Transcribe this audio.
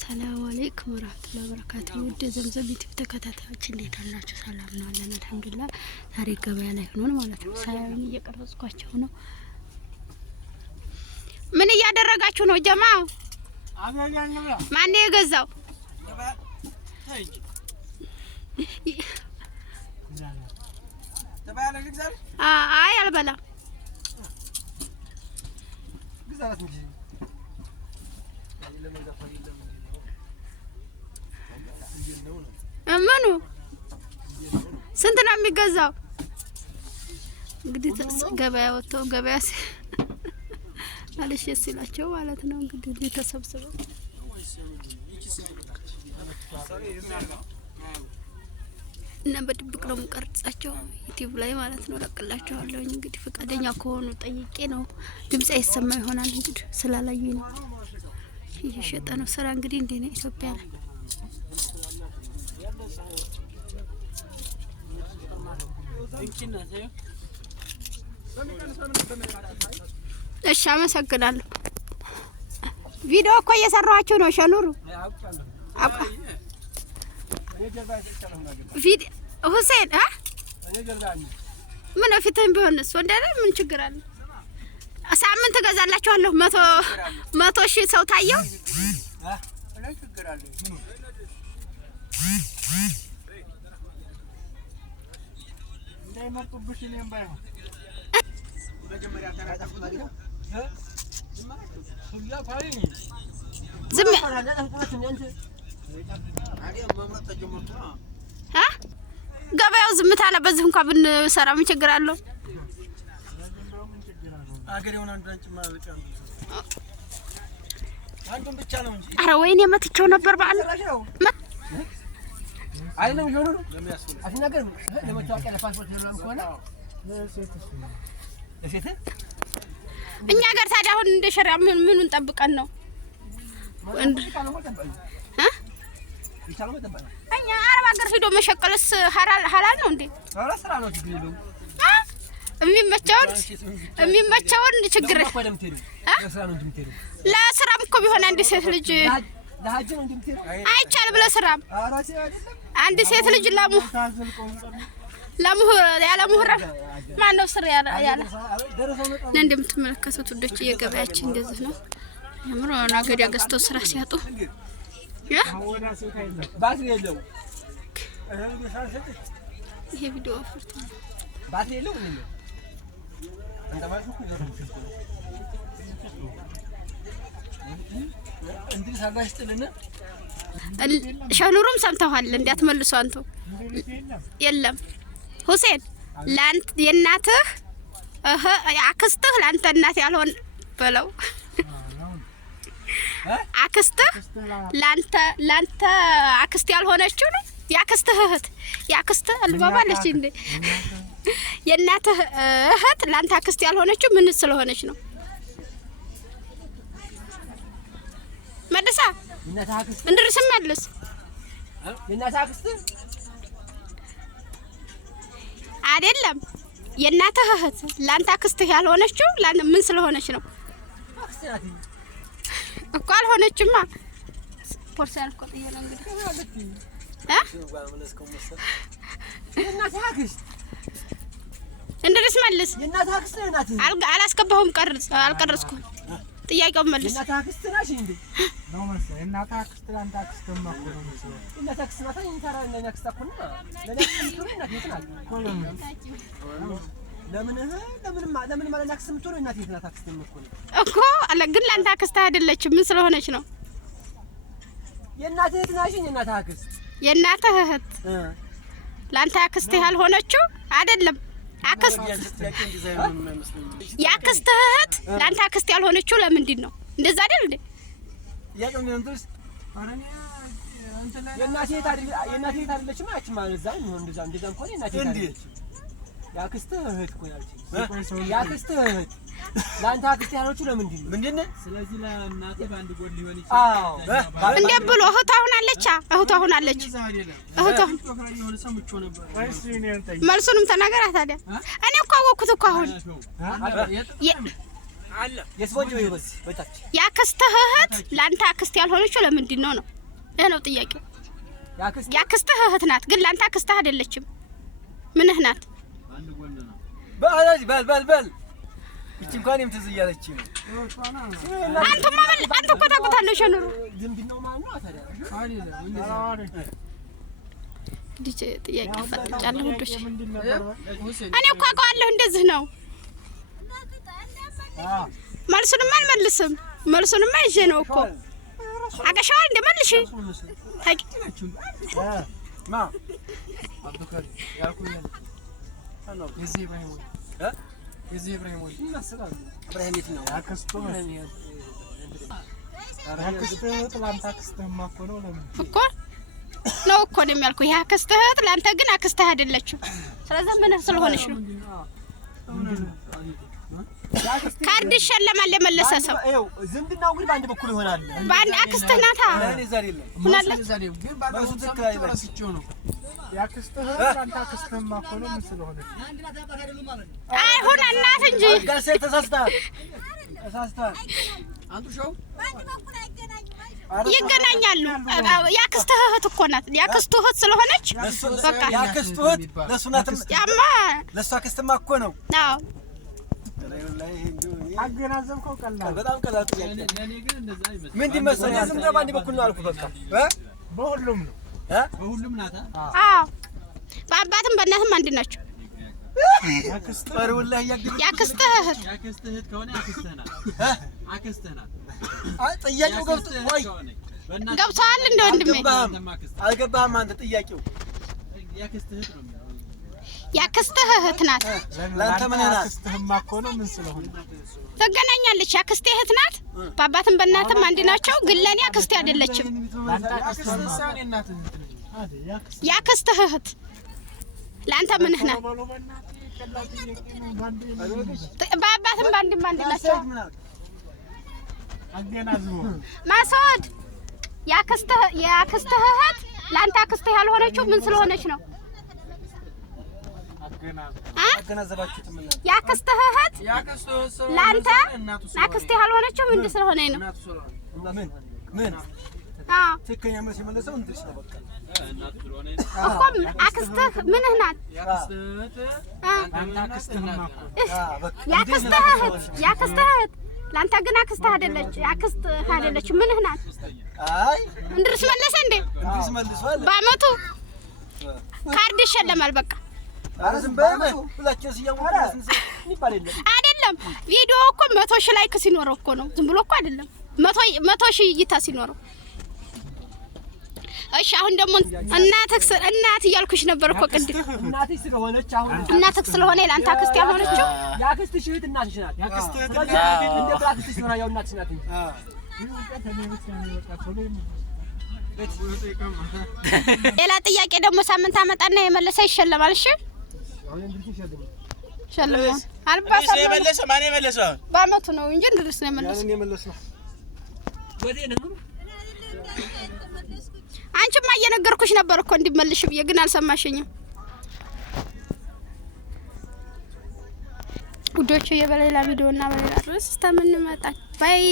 ሰላም አለይኩም ወራህመቱላሂ ወበረካቱሁ። ውድ ዘምዘም ዩቲዩብ ተከታታዮች እንዴት አላችሁ? ሰላም ነው አለን አልሐምዱሊላህ። ዛሬ ገበያ ላይ ሆነን ማለት ነው። ሳይሆን እየቀረጽኳቸው ነው። ምን እያደረጋችሁ ነው ጀማው? ማን ነው የገዛው? አይ አልበላም። ምኑ ስንት ነው የሚገዛው? እንግዲህ ገበያ ወጥተው ገበያ አለሽ ሲላቸው ማለት ነው። እንግዲህ ተሰብስበው እና በድብቅ ነው የምቀርጻቸው ዩቲዩብ ላይ ማለት ነው። ለቅላቸዋለሁ እንግዲህ ፈቃደኛ ከሆኑ ጠይቄ ነው። ድምጽ አይሰማ ይሆናል እንግዲህ ስላላዩኝ ነው። እየሸጠ ነው ስራ እንግዲህ እንዴ ነው ኢትዮጵያ ላይ። እሺ አመሰግናለሁ። ቪዲዮ እኮ እየሰራኋችሁ ነው። ሸኑሩ ቪዲዮ ሁሴን ምን ፊትህን ቢሆንስ ወንደረ ምን ችግር አለ? ሳምንት ገዛላችኋለሁ። 100 ሺህ ሰው ታየው። ገበያው ዝምታ አለ። በዚህ እንኳን ብንሰራ ምን ችግር አለው? አረ ወይኔ መትቸው ነበር በዓል አይደለም ይሆኑ አትናገር ለመታወቂያ ለፓስፖርት ምናምን ከሆነ ለሴት እኛ ጋር ታዲያ አሁን እንደ ሸሪዓ ምኑን ጠብቀን ነው እኛ አረብ ሀገር ሄዶ መሸቀልስ ሐላል ነው እንዴ? ኧረ ስራ ነው ትግሉ የሚመቸውን ችግር ለስራም እኮ ቢሆን አንድ ሴት ልጅ አይቻል ብለ ስራም አንድ ሴት ልጅ ያለ ሙህረም ማን ነው ስራ ያለ እንደምትመለከቱት ውዶች የገበያችን እንደዚህ ነው። ያምሮ ነገድ ያገዝተው ስራ ሲያጡ ይሄ ቪዲዮ አፍርቶ ባትሪ የለው ምን ነው አንተ ማለት ነው እንዴ ሳጋሽጥልና ሸኑሩም ሰምተዋል። እንዲያትመልሱ አንተ የለም ሁሴን ላንት የናትህ አክስትህ ላንተ እናት ያልሆን በለው አክስትህ ላንተ አክስት ያልሆነችው ነው ያክስትህ እህት ያክስትህ አልባባለች እንዴ የናትህ እህት ላንተ አክስት ያልሆነችው ምን ስለሆነች ነው? መልሳ እንድርስም መልስ የናትህ አክስት አይደለም የናትህ እህት ላንተ አክስት ያልሆነችው ምን ስለሆነች ነው? እኮ አልሆነችማ ፖርሳን እኮ ጥየና እንግዲህ የናትህ አክስት እንድርስ መልስ የናትህ አክስት ናት። አላስገባሁም አልቀረጽኩም። ጥያቄው መልስ የናትህ አክስት ናሽ እንዴ? ነው መሰለኝ የናትህ አክስት ላንተ አክስት ማቆም ነው ሰው የናትህ አክስት ናት። እንታራ ለኛ አክስት አቆና ለምን ማለት አክስት ምትሆነ እናት የት ናት? አክስት ምትሆነ እኮ አለ ግን ላንተ አክስት አይደለችም። ምን ስለሆነች ነው? የናትህ እህት ናሽ። የናትህ አክስት የናትህ እህት ላንተ አክስት ያልሆነችው አይደለም። አክስት ያክስት እህት ላንተ አክስት ያልሆነችው ለምንድን ነው? እንደዛ አይደል እንዴ? ያቀም እንትን አረኛ እንትን የናትህ እህት አይደለችም ማለት ማለት ዛን ነው። እንደዛ እንኳን የናትህ አይደለችም። ያክስትህ እህት እኮ ያልኩት ያክስትህ እህት ላንተ አክስት ያለችው ለምንድን ነው? ምንድነው? ስለዚህ ለእናቴ ባንድ ጎል ሊሆን ይችላል። አዎ እንዴ ብሎ እህቷ ሆናለች። እህቷ ሆናለች። እህቷ መልሱንም ተናገራ ታዲያ። እኔ እኮ አወኩት እኮ አሁን አለ የስቦንጆ ይበስ በታች ያክስትህ እህት ላንተ አክስት ያልሆነችው ለምንድን ነው? ይሄ ነው ጥያቄው። ያክስትህ እህት ናት፣ ግን ላንተ አክስትህ አይደለችም። ምንህ ናት? በል እቺ እንኳን የምትዝ እያለች ነው። አንተ እኮ ታውቁታለህ። ሸኑሩ ዝምድናው ማን ነው ታዲያ? ዲጄ ጥያቄ ፈጥጫለሁ ውዶች። እኔ እኮ አውቀዋለሁ እንደዚህ ነው። መልሱንማ አልመልስም። መልሱንማ ይዤ ነው እኮ አቀሻው እንደመልሽ ታቂ ማ አብዱከሪ ያልኩኝ አሎ የዚህ ኢብራሂም ወይ ይመስላል። ኢብራሂም የት ነው? አክስቱ ላንተ አክስትህማ እኮ ነው። ለምን እኮ ነው እኮ ነው የሚያልኩህ። ይሄ አክስትህ ለአንተ ግን አክስትህ አይደለችም። ስለዚህ ምን ስለሆነች ነው? ካርድ ይሸለማል የመለሰ ሰው። ይኸው ዝምድናው ግን በአንድ በኩል ይሆናል። በአንድ አክስትህ ናታ። ለኔ ዛሬ የለም ምናለች ግን ባለሱ ትክክል አይበልስቸው ነው። ያክስትህ አንተ አክስትህማ እኮ ነው። ምን ስለሆነች አይሁን እናት እንጂ ጋር ሰው ተሳስተሃል። አንቱ ሾው ይገናኛሉ። ያክስትህ እህት እኮ ናት። ያክስቱ እህት ስለሆነች በቃ ያክስቱ እህት ለሱ ናት። ያማ ለሱ አክስትማ እኮ ነው። አዎ አገናዘብከው። ቀላል በጣም ቀላል ጥያቄ። ለኔ ግን እንደዛ አይመስልም። ምን ይመስላል? ዝም ብለህ በአንድ በኩል ነው አልኩህ። በቃ በሁሉም ነው በሁሉም ናታ። አዎ በአባትም በእናትም አንድ ናቸው። ያክስትህ ወላሂ ያክስትህ እህት ከሆነ ያክስትህ ናት። አክስትህ ናት። ጥያቄው ገብቶሃል እንደ ወንድሜ? አልገባህም አንተ ጥያቄው። ያክስትህ እህት ነው። ያክስትህ እህት ናት። ላንተ ምን ናት? አክስትህማ እኮ ነው። ምን ስለሆነ ትገናኛለች። ያክስቴ እህት ናት። በአባትም በእናትም አንድ ናቸው። ግን ለኔ አክስቴ አይደለችም። ያክስትህ እህት ላንተ ምንህ ናት? በአባትም በአንድም አንድ ናቸው። ማስወድ ያክስትህ እህት ላንተ አክስትህ ያልሆነችው ምን ስለሆነች ነው? ያክስትህ እህት ላንተ አክስትህ ያልሆነችው ምንድን ስለሆነ ነው? ምን ትክክለኛ መልስ የመለሰው እንትን ነው። በቃ እኮ አክስትህ ምንህ ናት? ያክስትህ እህት ላንተ ግን አክስትህ አይደለች። አክስትህ አይደለች። ምንህ ናት? አይ እንድርስ መለሰ እንዴ? እንድርስ መልሷል። በአመቱ ካርድ ይሸለማል። በቃ አረዝም በአመቱ ሁላችሁስ ያወራስን ይባል አይደለም። ቪዲዮ እኮ 100,000 ላይክ ሲኖረው እኮ ነው። ዝም ብሎ እኮ አይደለም። 100,000 እይታ ሲኖረው። እሺ አሁን ደግሞ እናት እያልኩሽ ነበር እኮ ቅድም። እናትሽ ስለሆነች አሁን እናትህ ስለሆነ ላንተ አክስት ያልሆነችው ያክስትሽ እህት እናትሽ ናት። ያክስትህ እንደ ብራክስትሽ ነው። ያው እናትሽ ናት እንጂ ሌላ ጥያቄ ደግሞ ሳምንት አመጣና የመለሰ ይሸለማል። እሺ አሁን እንድልሽ ሸለማው አልባሳ የመለሰ ማን የመለሰው? በአመቱ ነው እንጂ እንድልስ ነው የመለሰው። ያንን የመለሰው ወዴ ነው? አንቺማ እየነገርኩሽ ነበር እኮ እንዲመልሽ ብዬ ግን አልሰማሽኝም። ውዶቹ የበሌላ ቪዲዮና በሌላ ርዕስ ተምንመጣ ባይ